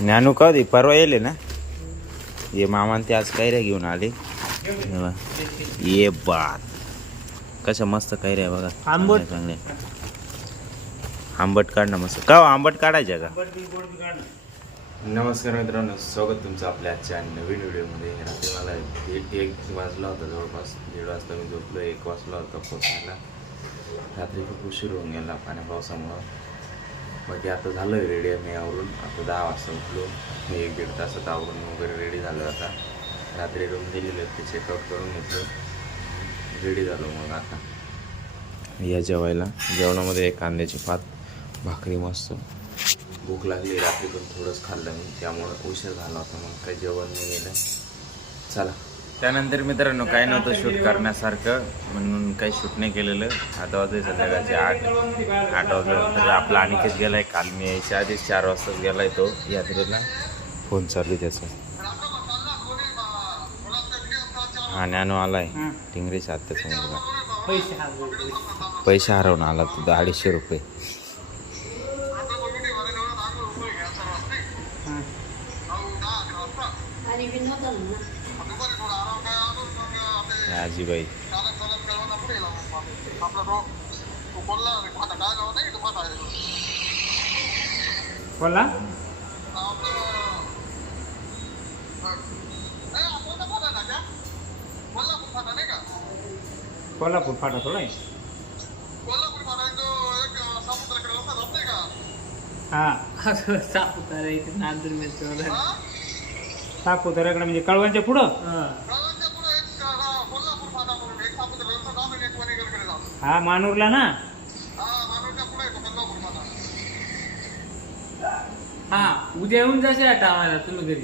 ज्ञानू कधी परवा येले ना ये मामान ते आज कैऱ्या घेऊन आले ये बात कशा मस्त कैऱ्या बघा आंबट. चांगले आंबट काढ ना मस्त का आंबट काढायच्या का. नमस्कार मित्रांनो, स्वागत तुमचं आपल्या आजच्या नवीन व्हिडिओमध्ये. रात्री मला एक वाजला होता, जवळपास 1:30 वाजता मी झोपलो. 1 वाजला होता पोचायला. रात्री खूप उशीर होऊन गेला पाण्या पावसामुळं. बाकी आता झालं रेडी मी आवरून. आता 10 वाजता उठलो मी. 1-1.5 तासात आवरून वगैरे रेडी झालो. आता रात्री रूम दिलेले ते चेकआउट करून घेतलं, रेडी झालो. मग आता या जेवायला. जेवणामध्ये कांद्याची पात, भाकरी मस्त. भूक लागली रात्री पण थोडंच खाल्लं मी, त्यामुळं उशीर झाला होता. मग काही जेवण नाही गेलं. चला त्यानंतर मित्रांनो काही नव्हतं शूट करण्यासारखं म्हणून काही शूट नाही केलेलं. आता वाजले संध्याकाळचे 8 वाजल्यानंतर आपला अनिकेत गेला आहे. काल मी यायच्या आधीच 4 वाजताच गेला आहे तो यात्रेला. फोन चालू त्याचा. हा ज्ञानू आला आहे टिंगरीच्या आत्याचा मुलगा. पैसे हरवून आला तो 250 रुपये. आजीबाई बोला कोल्हापूर फाटा थोडा आहे. हा सापुतारा इथे नांदूर मिळतो. सापुताऱ्याकडे म्हणजे कळवांच्या पुढं. हा मानूरला ना. हा उद्या येऊन जाશે आता आम्हाला तुम्ही घरी.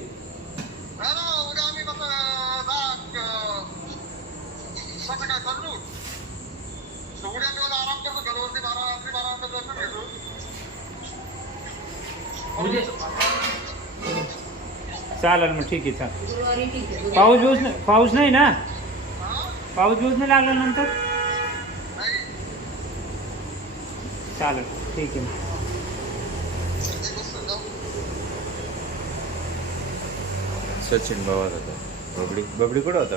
चालेल मग ठीक आहे. चालेल. पाऊस नाही ना. पाऊस नाही लागला नंतर. चालेल ठीक आहे. सचिन बाबा होता. बबडी कुठं होता.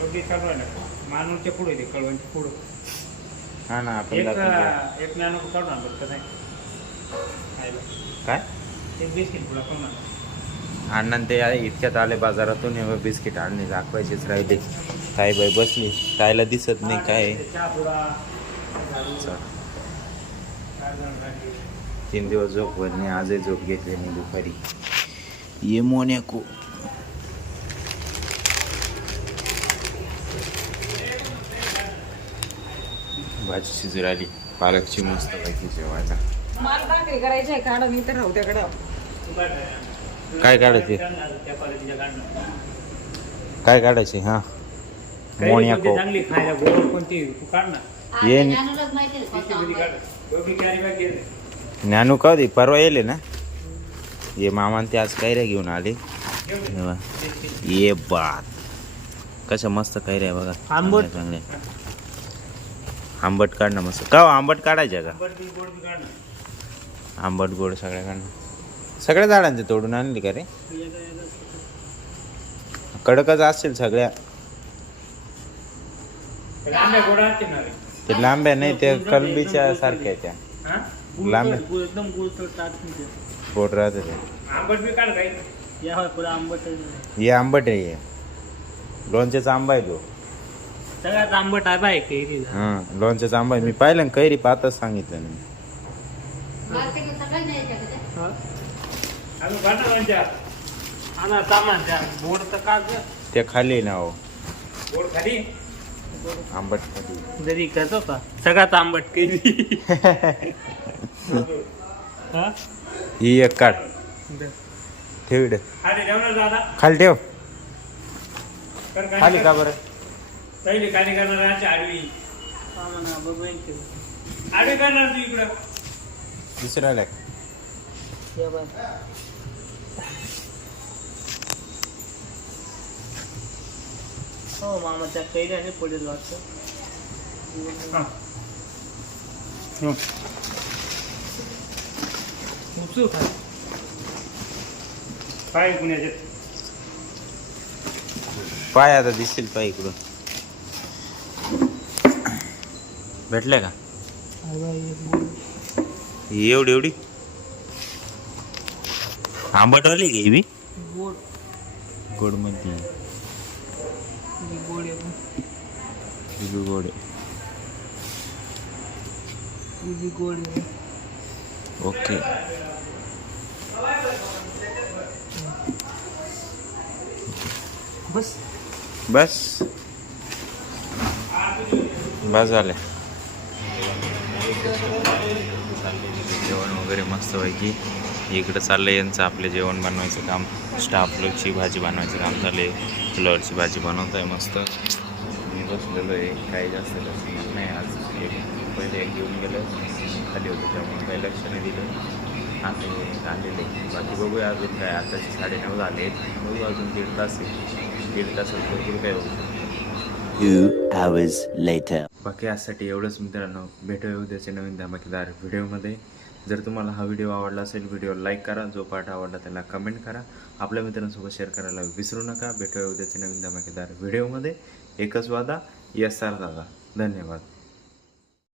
बबडी चालू आहे ना मानूरच्या पुढे ते कळवणच्या पुढं. हा ना आपण एक ज्ञानू काढून आणतो कसं आहे काय एक बिस्किट पुढं काढून आणतो. अण्णा ते इतक्यात आले बाजारातून. हे बिस्किट आणले दाखवायचेच राहिले. ताईबाई बसली, ताईला दिसत नाही काय. 3 दिवस झोप होत नाही. आजही झोप घेतली नाही दुपारी. ये मोन्याको भाजी शिजू राहिली पालकची मस्त पैकी जेवायला. काय काढायचे काय काढायचे. हा मोन्याको चांगली खायला गोड कोणती काढ ना. ये ज्ञानू कधी परवा येले ना ये मामान ते आज कैऱ्या घेऊन आले. ये बात कशा मस्त कैऱ्या बघा. आंबट. चांगले आंबट काढ ना मस्त का आंबट काढायच्या का. आंबट गोड सगळ्या काढणं. सगळ्या झाडांचे तोडून आणली का रे. कडकच असतील सगळ्या. ते लांब्या नाही ते कलबीच्या सारख्या त्या लांब्या एकदम पोट राहते ते. आंबट बी काढ काही हे आंबट आहे. लोणच्याचा आंबा आहे तो. सगळ्यात आंबट आहे बाय कैरी. हा लोणच्याचा आंबा आहे. मी पाहिलं ना कैरी पाहतच सांगितलं ना. बोर्ड तर का ते खाली ना हो बोर्ड खाली आंबट खाली जरी करतो का सगळ्यात आंबट कैरी. ही एक काढ ठेव इकडे. खाली ठेव. खाली का बरं. पहिले खाली करणार आडवी आडवी करणार तू इकडं. दुसऱ्या हो मामा त्या कैऱ्याने पडेल वाटतं. उचू खाली पाय इकडून याच्यात. पाय आता दिसतील पाय इकडून. भेटले का एवढी एवढी आंबटवाली का ही गोड गोड मध्ये गोड आहे गोड तुझी गोड आहे. ओके. बस बस बस झाले. जेवण वगैरे मस्तपैकी इकडं चाललं यांचं आपले जेवण बनवायचं काम. स्टाफची भाजी बनवायचं काम चाललं आहे. फ्लॉवरची भाजी बनवत आहे मस्त. मी बसलेलो आहे. काही जास्त लक्ष नाही आज. पहिले एक घेऊन गेलं खाली होतं त्यामुळे काही लक्ष नाही दिलं. आता आलेले बाकी बघूया अजून काय. आताचे 9:30 झाले. बघू अजून 1.5 तास आहे. 1.5 तासात भरपूर काय होतं. 2 hours later. बाकी यासाठी एवढंच मित्रांनो. भेटूया उद्याच्या नवीन धमाकेदार व्हिडिओमध्ये. जर तुम्हाला हा व्हिडिओ आवडला असेल व्हिडिओ लाईक करा. जो पार्ट आवडला त्याला कमेंट करा. आपल्या मित्रांसोबत शेअर करायला विसरू नका. भेटूया उद्याच्या नवीन धमाकेदार व्हिडिओमध्ये. एकच वादा, यस सर दादा. धन्यवाद.